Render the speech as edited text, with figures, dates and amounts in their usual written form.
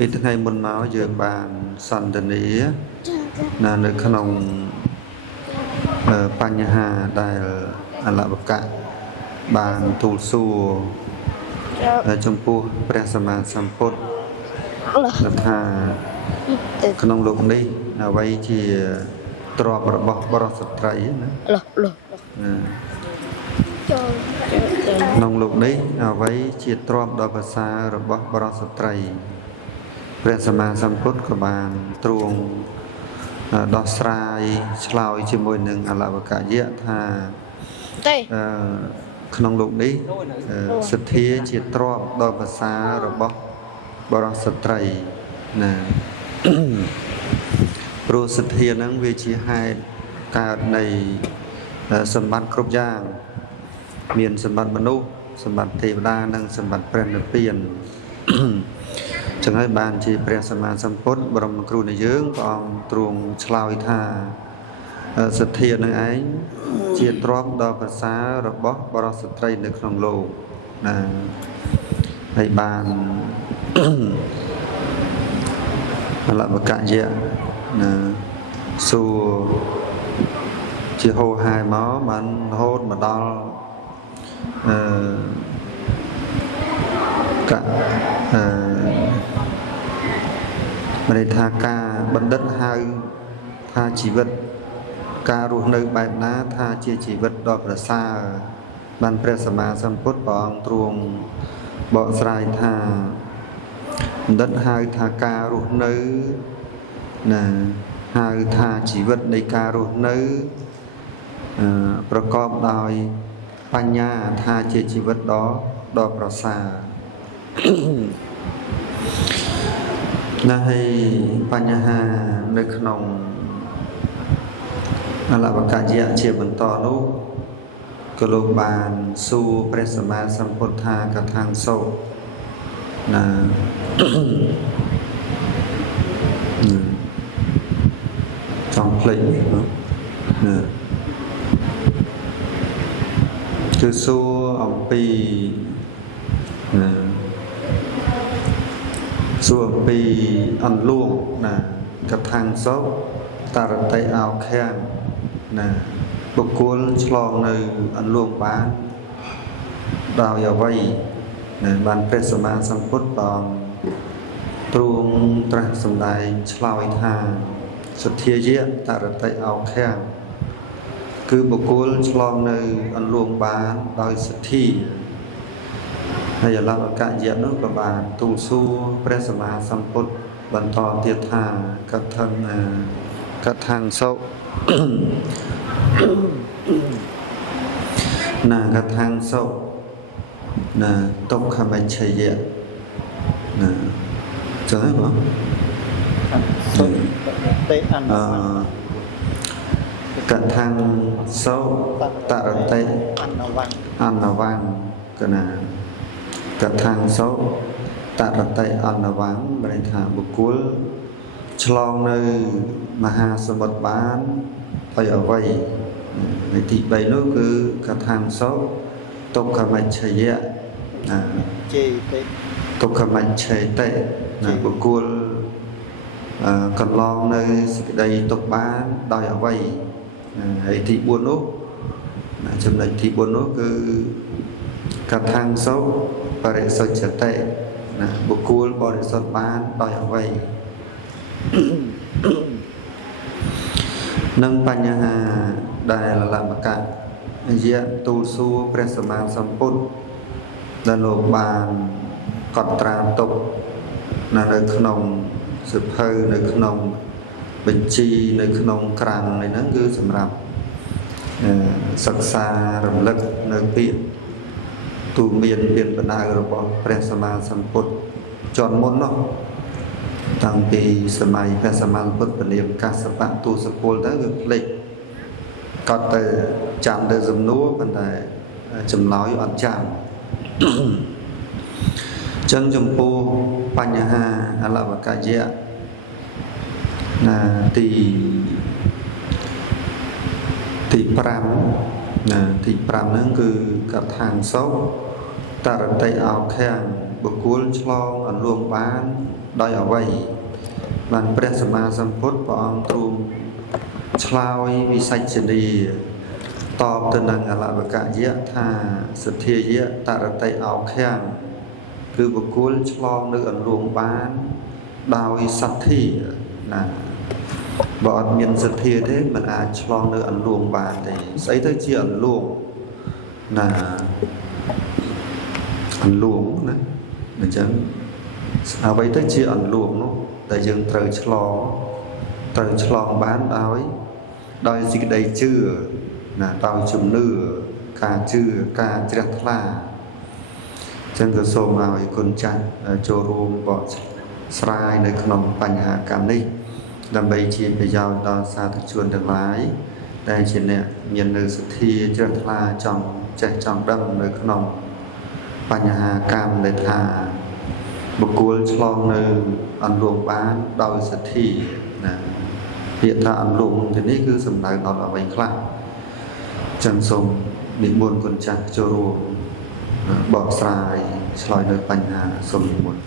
ពីថ្ងៃមុនមកយើងបានសន្ទនានៅក្នុងបញ្ហាដែលអលវកៈបានទូលសួរចំពោះព្រះសម្មាសម្ពុទ្ធថាក្នុងលោកនេះអ្វីជាទ្រព្យរបស់បរិសុទ្ធត្រីណាក្នុងលោកនេះអ្វីជាទ្រព្យដ៏ប្រសើររបស់បរិសុទ្ធត្រីព្រះសម្មាសម្ពុទ្ធក៏បានទ្រង់ដោះស្រាយឆ្លើយជាមួយនឹងអលវកយៈថាក្នុងលោកនេះសទ្ធាជាទ្រព្យដ៏ប្រសើររបស់បរិសុទ្ធត្រីណាព្រោះសទ្ធានឹងវាជាហេតុកើតនៃសម្បត្តិគ្រប់យ៉ាងមានសម្បត្តិមនុស្សសម្បត្តិទេវតានិងសម្បត្តិព្រះនិព្វានចឹងហើយបានជាព្រះសម្មាសម្ពុទ្ធបរមគ្រូនៃយើងព្រះអង្គទ្រង់ឆ្លើយថាសទ្ធានឹងឯងជាទ្រព្យដ៏ប្រសើររបស់បរិសុទ្ធត្រីនៅក្នុងលោកណាហើយបានអលវកយៈណាសួរជាហោហាយមកបានរហូតមកដល់មានន័យថាការបណ្ឌិតហៅថាជីវិតការរស់នៅបែបណាថាជាជីវិតដ៏ប្រសើរបានព្រះសម្មាសម្ពុទ្ធព្រះអង្គទ្រង់បកស្រាយថាបណ្ឌិតហៅថាការរស់នៅណាហៅថាជីវិតនៃការរស់នៅប្រកបដោយបញ្ញាថាជាជីវិតដ៏ប្រសើរណាហើយបញ្ហានៅក្នុងអលវកយៈជាបន្តនោះក៏លោកបានសួរព្រះសម្មាសម្ពុទ្ធថាកថាងសោណាចង់ភ្លេចណាគឺសួរអំពីសួរអំពីអន្លួងណាកថាងសោតរតិអោខាំងណាបុគ្គលឆ្លងនៅអន្លួងបានដោយអ្វីណាបានព្រះសម្មាសម្ពុទ្ធព្រះអង្គទ្រង់ត្រាស់សម្ដែងឆ្លើយថាសទ្ធាយៈតរតិអោខាំងគឺបុគ្គលឆ្លងនៅអន្លួងបានដោយសទ្ធាហើយអលវកយៈនោះក៏បានទូលសួរព្រះសម្មាសម្ពុទ្ធបន្តទៀតថាកថាងសោណាកថាងសោណាទុក្ខមច្ឆយៈណាចឹងហ៎បងទេកថាងសោតរតិអនវੰកណាកថាងសោតរតិអនវੰមានន័យថាបុគ្គលឆ្លងនៅមហាសមុទ្របានហើយអ្វីនៃទី3នោះគឺកថាងសោទុក្ខមច្ឆយៈចេតិទុក្ខមច្ឆេតិណាបុគ្គលកន្លងនៅសេចក្តីទុក្ខបានដោយអ្វីហើយទី4នោះចំណុចទី4នោះគឺកថាងសោបរិសុទ្ធចតិណាបុគ្គលបរិសុទ្ធបានដោយអ្វីនឹងបញ្ហាដែលអលវកយៈទូលសួរព្រះសម្មាសម្ពុទ្ធដែលលោកបានកត់ត្រាទុកនៅក្នុងសិភៅនៅក្នុងបញ្ជីនៅក្នុងក្រាំងនេះហ្នឹងគឺសម្រាប់សិក្សារំលឹកនៅពាក្យទូមានមានបណ្ដៅរបស់ព្រះសម្មាសម្ពុទ្ធជាន់មុននោះតាំងពីសម័យព្រះសម្មាសម្ពុទ្ធពលាមកាសបៈទូសពលទៅវាភ្លេចកត់ទៅចាំទៅសំណួរប៉ុន្តែចម្លើយអត់ចាំចឹងចំពោះបញ្ហាអលវកយៈណាទី5ណាទី5ហ្នឹងគឺកថាងសោតរតិអោខាំង បុគ្គលឆ្លងអន្លង់បានដោយអ្វីបានព្រះសម្មាសម្ពុទ្ធព្រះអង្គទ្រង់ឆ្លើយវិសច្ចនីតបទៅនឹងអលវកយៈថាសទ្ធាយៈតរតិអោឃាំងគឺបុគ្គលឆ្លងនៅអន្លង់បានដោយសទ្ធាណាបើអត់មានសទ្ធាទេមិនអាចឆ្លងនៅអន្លង់បានទេស្អីទៅជាអន្លង់ណាអន្លង់ណាអញ្ចឹងអ្វីទៅជាអន្លង់នោះដែលយើងត្រូវឆ្លងបានដោយសេចក្តីជឿណាដោយជំនឿការជឿការជ្រះថ្លាអញ្ចឹងក៏សូមឲ្យគុណចាស់ចូលរួមបកស្រាយនៅក្នុងបញ្ហាកម្មនេះដើម្បីជាប្រយោជន៍ដល់សាធុជនទាំងឡាយដែលជាអ្នកមាននៅសទ្ធាជ្រះថ្លាចង់ចេះចង់ដឹងនៅក្នុងបញ្ហាកម្មដែលថាបុគ្គលឆ្លងនៅអន្លង់បានដោយសទ្ធាណាពាក្យថាអន្លង់ទីនេះគឺសំដៅដល់អ្វីខ្លះចឹងសូមនិមន្តគុណចាស់ចូលរួមបកស្រាយឆ្លើយនៅបញ្ហាសូមនិមន្ត